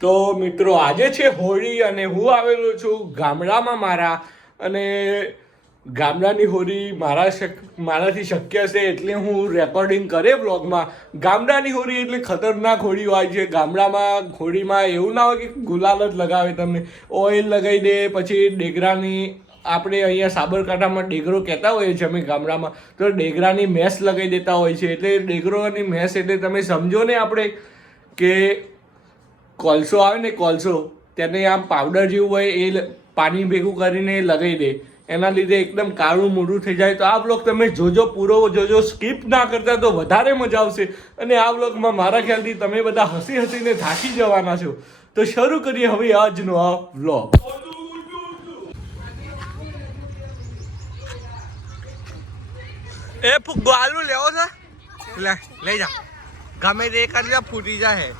તો મિત્રો આજે છે હોળી અને હું આવેલો છું ગામડામાં મારા, અને ગામડાની હોળી મારાથી શક્ય છે એટલે હું રેકોર્ડિંગ કરે બ્લોગમાં. ગામડાની હોળી એટલે ખતરનાક હોળી હોય છે. ગામડામાં હોળીમાં એવું ના હોય કે ગુલાલ જ લગાવે, તમને ઓઇલ લગાવી દે. પછી ડેગરાની, આપણે અહીંયા સાબરકાંઠામાં ડેગરો કહેતા હોઈએ છીએ અમે ગામડામાં, તો ડેગરાની મેસ લગાવી દેતા હોય છે. એટલે ડેગરોની મેસ એટલે તમે સમજો ને આપણે કે કોલસો આવે ને, કોલસો તેને આમ પાવડર જેવું હોય એ પાણી ભેગું કરીને લગાવી દે, એના લીધે એકદમ કાળું મોઢું થઈ જાય. તો આ બ્લોગ તમે જોજો, પૂરો જોજો, સ્કીપ ના કરતા તો વધારે મજા આવશે. અને આ બ્લોગમાં મારા ખ્યાલથી તમે બધા હસી હસીને થાકી જવાના છો. તો શરૂ કરીએ હવે આજનો આ બ્લોગ. એ ફુગ્ગો આલુ લેવો છે, લઈ જા, ગમે તે કરી ફૂટી જાય.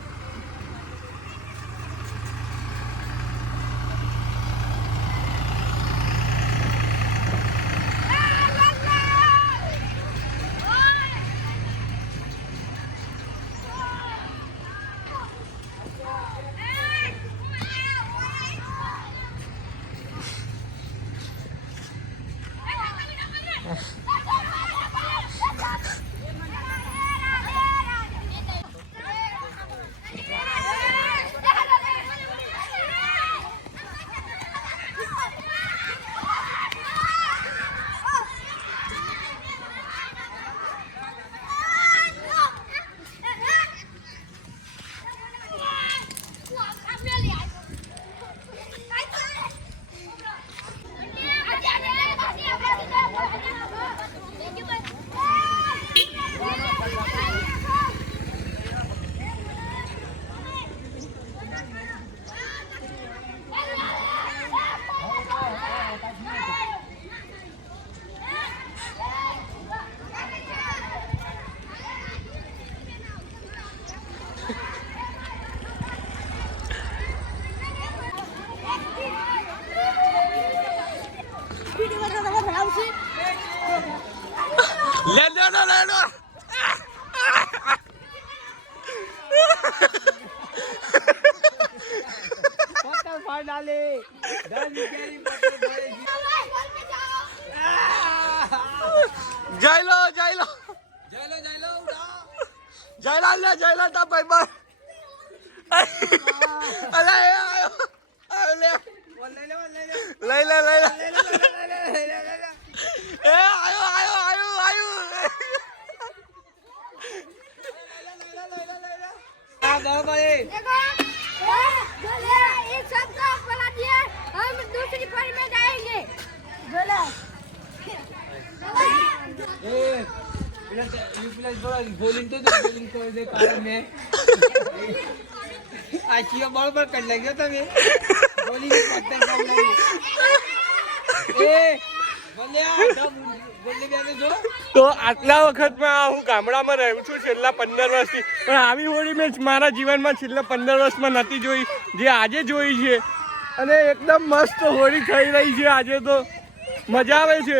બરોબર કરી લાગ્યો તમે તો આટલા વખતમાં હું ગામડામાં રહું છું છેલ્લા 15 વર્ષથી, પણ આવી હોળી મેં મારા જીવનમાં છેલ્લા 15 વર્ષમાં નથી જોઈ જે આજે જોઈ છે. અને એકદમ મસ્ત હોળી થઈ રહી છે આજે, તો મજા આવે છે.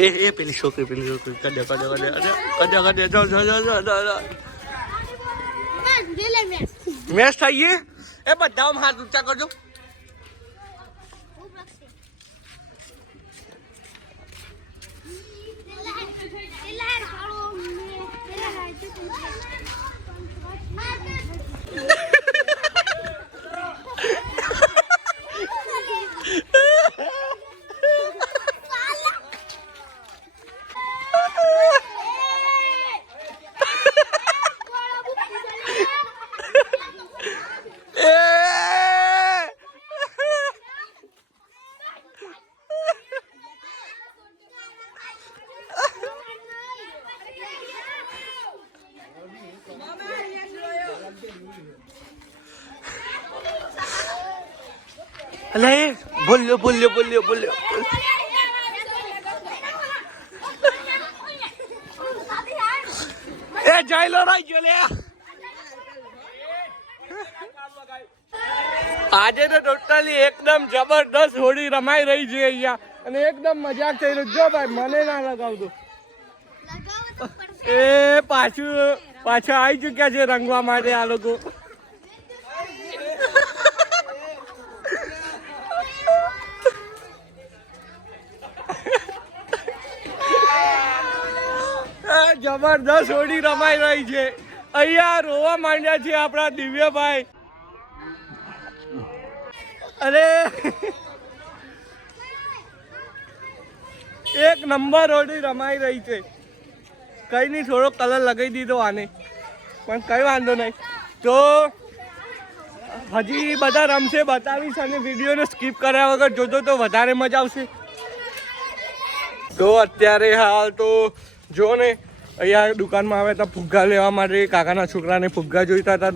એ પેલી છોકરી મેચ થઈએ. એ બધા હાથ ઊંચા કરજો. અલે બોલ્યો એ જઈ લડાઈ ગયો લે આજે તો ટોટલી એકદમ જબરદસ્ત હોળી રમાઈ રહી છે અહીંયા અને એકદમ મજાક થઈ રહ્યો જો ભાઈ મને ના લગાવતો એ પાછા આવી ચુક્યા છે રંગવા માટે આ લોકો જબરદસ્ત હોળી રમાઈ રહી છે અહીંયા રોવા માંડ્યા છે આપણા દિવ્યભાઈ અરે એક નંબર હોળી રમાઈ રહી છે કઈ નહીં થોડો કલર લગાવી દીધો આને પણ કઈ વાંધો નહીં તો હજી બધા રમશે બતાવીશ અને વિડીયોને સ્કીપ કર્યા વગર જોજો તો વધારે મજા આવશે તો અત્યારે હાલ તો જો ને અહીંયા દુકાનમાં આવ્યા હતા ફુગ્ગા લેવા માટે કાકાના છોકરાને ફુગ્ગા જોઈતા હતા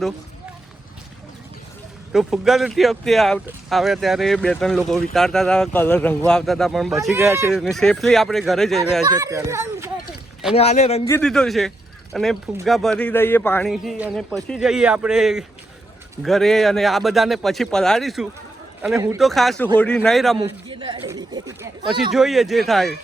તો ફુગ્ગા નથી વખતે આવ્યા ત્યારે 2-3 લોકો વિચારતા હતા કલર રંગવા આવતા હતા પણ બચી ગયા છે અને સેફલી આપણે ઘરે જઈ રહ્યા છે અત્યારે અને આને રંગી દીધો છે અને ફુગ્ગા ભરી દઈએ પાણીથી અને પછી જઈએ આપણે ઘરે અને આ બધાને પછી પલાળીશું અને હું તો ખાસ હોળી નહીં રમું પછી જોઈએ જે થાય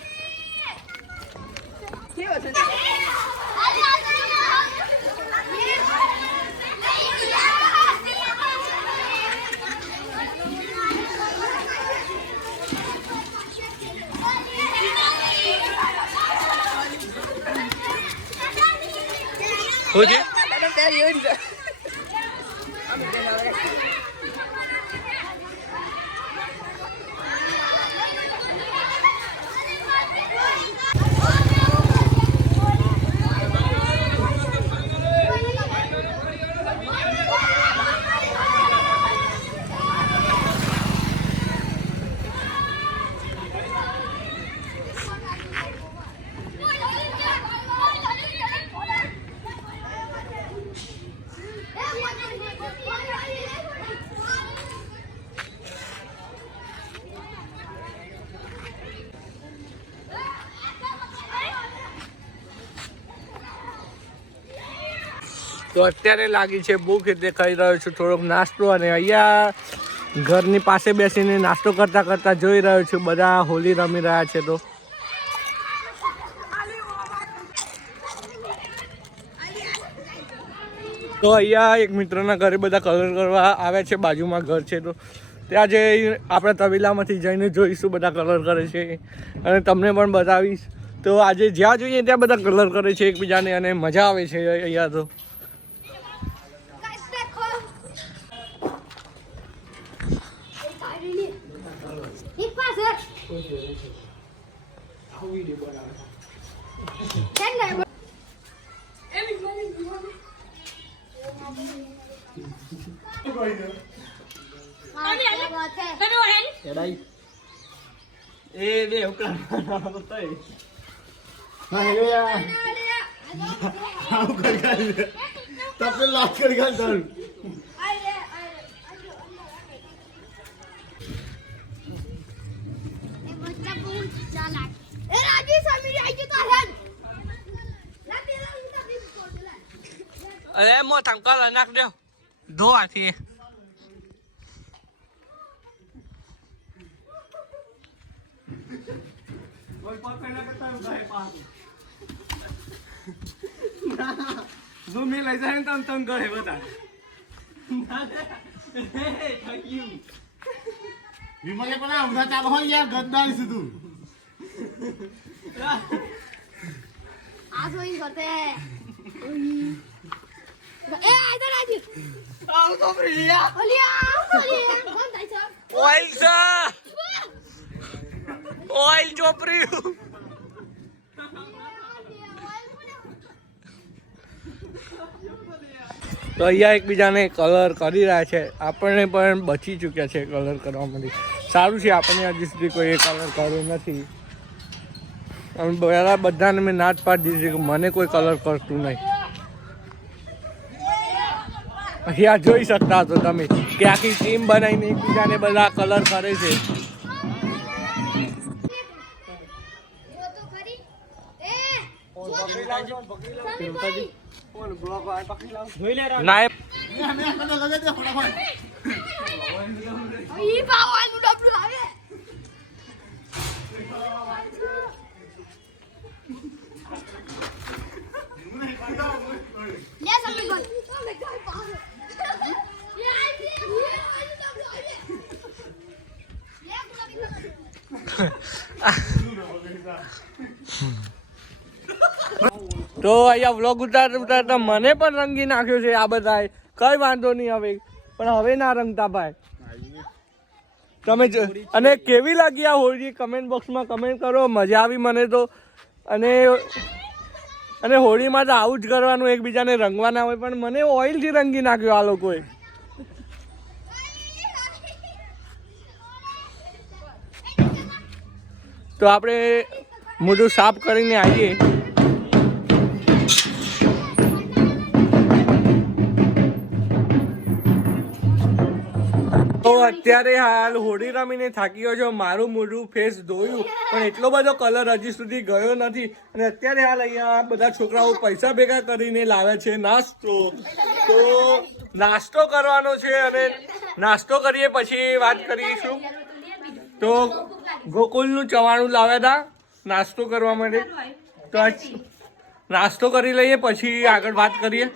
हो जी તો અત્યારે લાગી છે ભૂખ એટલે ખાઈ રહ્યો છું થોડોક નાસ્તો અને અહીંયા ઘરની પાસે બેસીને નાસ્તો કરતા કરતા જોઈ રહ્યો છું બધા હોળી રમી રહ્યા છે તો અહીંયા એક મિત્રના ઘરે બધા કલર કરવા આવ્યા છે બાજુમાં ઘર છે તો ત્યાં જઈ આપણે તબેલામાંથી જઈને જોઈશું બધા કલર કરે છે અને તમને પણ બતાવીશ તો આજે જ્યાં જોઈએ ત્યાં બધા કલર કરે છે એકબીજાને અને મજા આવે છે અહીંયા તો અરે મો થંકલ નાખ દે ધો આથી જો મેં લઈ જાય ને તમ તમ કરે બધા વિમલે પણ ઊંઘા ચાલ હોય યાર ગદ્દારી સીધું આ સોઈ કરતે એ આઈદર આજી આવ તો પ્રિયા ઓલિયા કોણ થાય છે ઓઇલ ચોપર્યું તો અહીંયા એકબીજાને કલર કરી રહ્યા છે આપણને પણ બચી ચૂક્યા છે કલર કરવામાંથી સારું છે આપણને હજી સુધી કોઈ કલર કર્યો નથી અને બધાને મેં નાટ પાડી દીધી કે મને કોઈ કલર કરતું નહીં અહીંયા જોઈ શકતા છો તમે કે આખી ટીમ બનાવીને એકબીજાને બધા કલર કરે છે. જો તો ખરી એ ના અમે આ કલર લગાવી દે ફટાફટ. ઈ પાવાનું ડબલું આવે લે સમી ગોલ તમે કઈ પાવો એ આઈ છે ડબલું આવે લે ગુલાબી તો અહીંયા વ્લોગ ઉતારતા મને પણ રંગી નાખ્યો છે આ બધાએ. કઈ વાંધો નહીં હવે, પણ હવે ના રંગતા ભાઈ. તમે અને કેવી લાગી આ હોળી કમેન્ટ બોક્સમાં કમેન્ટ કરો. મજા આવી મને તો. અને હોળીમાં તો આવું જ કરવાનું, એકબીજાને રંગવાના હોય, પણ મને ઓઇલથી રંગી નાખ્યો આ લોકોએ. તો આપણે મોઢું સાફ કરીને આવીએ. તો અત્યારે હાલ હોળી રમીને થાકી ગયો છો. મારું મોઢું ફેસ ધોયું પણ એટલો બધો કલર હજી સુધી ગયો નથી. અને અત્યારે હાલ અહીંયા બધા છોકરાઓ પૈસા ભેગા કરીને લાવે છે નાસ્તો. તો નાસ્તો કરવાનો છે અને નાસ્તો કરીએ પછી વાત કરીશું. તો ગોકુલનું ચવાણું લાવ્યા હતા નાસ્તો કરવા માટે. તો નાસ્તો કરી લઈએ પછી આગળ વાત કરીએ.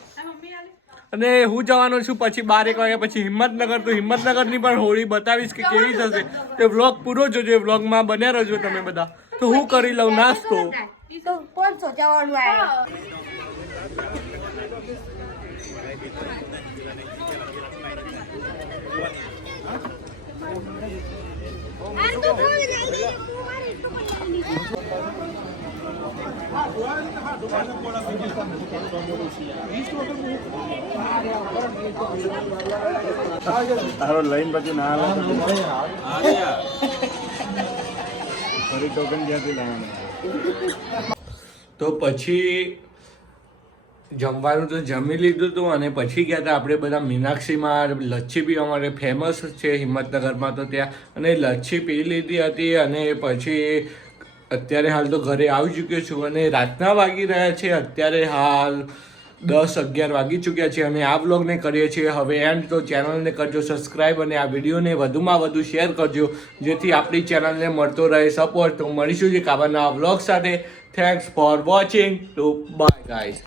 અને હું જવાનો છું પછી 12-1 વાગ્યા પછી હિંમતનગર. તો હિંમતનગરની પણ હોળી બતાવીશ કે કેવી થશે. તો વ્લોગ પૂરો જોજો, વ્લોગમાં બન્યા રહેજો તમે બધા. તો હું કરી લઉં નાસ્તો. તો 500 જવાનું આવે આ તો બોલ ને મારે તો તારો લઈને પછી ના ફરી ટોકન ક્યાંથી લાવવાનું? તો પછી જમવાનું તો જમી લીધું હતું અને પછી ગયા હતા આપણે બધા મીનાક્ષીમાં લચ્છી પીવા માટે. ફેમસ છે હિંમતનગરમાં તો ત્યાં. અને લચ્છી પી લીધી હતી અને પછી અત્યારે હાલ તો ઘરે આવી ચૂક્યો છું. અને રાતના વાગી રહ્યા છે અત્યારે હાલ 10-11 વાગી ચૂક્યા છે. અને આ વ્લોગને કરીએ છીએ હવે એન્ડ. તો ચેનલને કરજો સબસ્ક્રાઈબ અને આ વિડીયોને વધુમાં વધુ શેર કરજો જેથી આપણી ચેનલને મળતો રહે સપોર્ટ. તો મળીશું એક આવા નવા વ્લોગ સાથે. Thanks for watching. તો બાય ગાઈઝ.